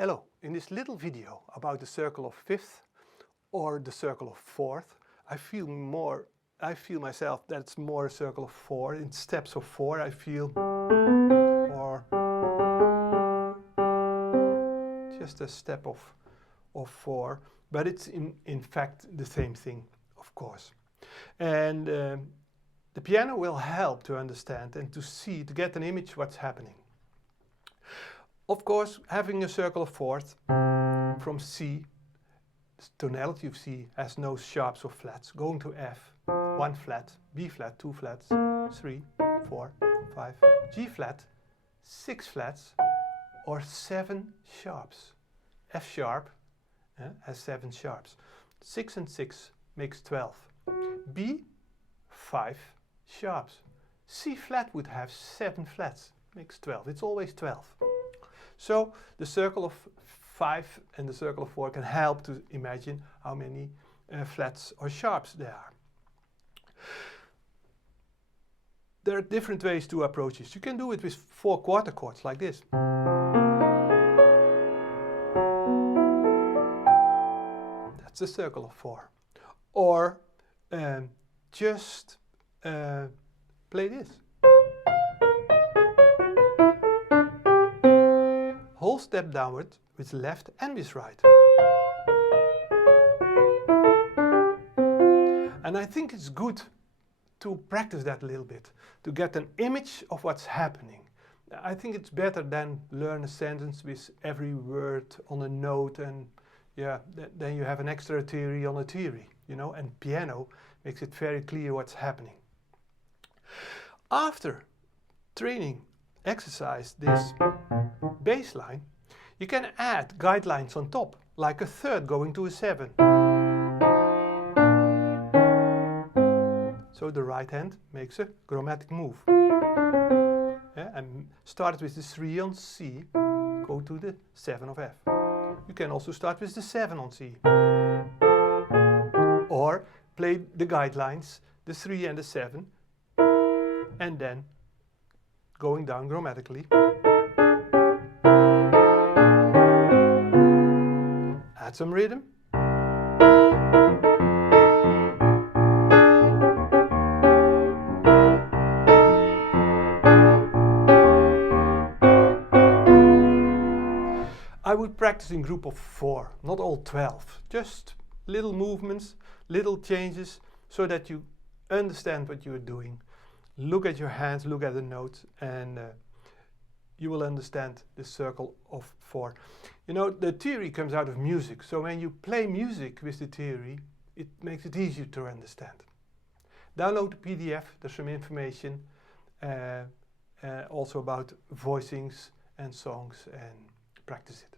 Hello, in this little video about the circle of fifth or the circle of fourth, I feel myself that it's more a circle of four. In steps of four I feel, or just a step of four, but it's in fact the same thing, of course. And the piano will help to understand and to see, to get an image what's happening. Of course, having a circle of fourth from C, the tonality of C has no sharps or flats. Going to F, 1 flat, B flat, 2 flats, 3, 4, 5, G flat, 6 flats, or 7 sharps. F sharp has 7 sharps. 6 and 6 makes 12. B, 5 sharps. C flat would have 7 flats, makes 12. It's always 12. So the circle of 5 and the circle of 4 can help to imagine how many flats or sharps there are. There are different ways to approach this. You can do it with 4 quarter chords like this. That's the circle of 4. Or just play this. Whole step downward with left and with right. And I think it's good to practice that a little bit, to get an image of what's happening. I think it's better than learn a sentence with every word on a note, and yeah, then you have an extra theory on a theory, you know, and piano makes it very clear what's happening. After training exercise this bass line, you can add guidelines on top, like a third going to a 7. So the right hand makes a chromatic move. Yeah, and start with the 3 on C, go to the 7 of F. You can also start with the 7 on C. Or play the guidelines, the 3 and the 7, and then going down grammatically. Add some rhythm. I would practice in group of 4, not all 12. Just little movements, little changes, so that you understand what you are doing. Look at your hands, look at the notes, and you will understand the circle of 4. You know, the theory comes out of music, so when you play music with the theory, it makes it easier to understand. Download the PDF, there's some information also about voicings and songs, and practice it.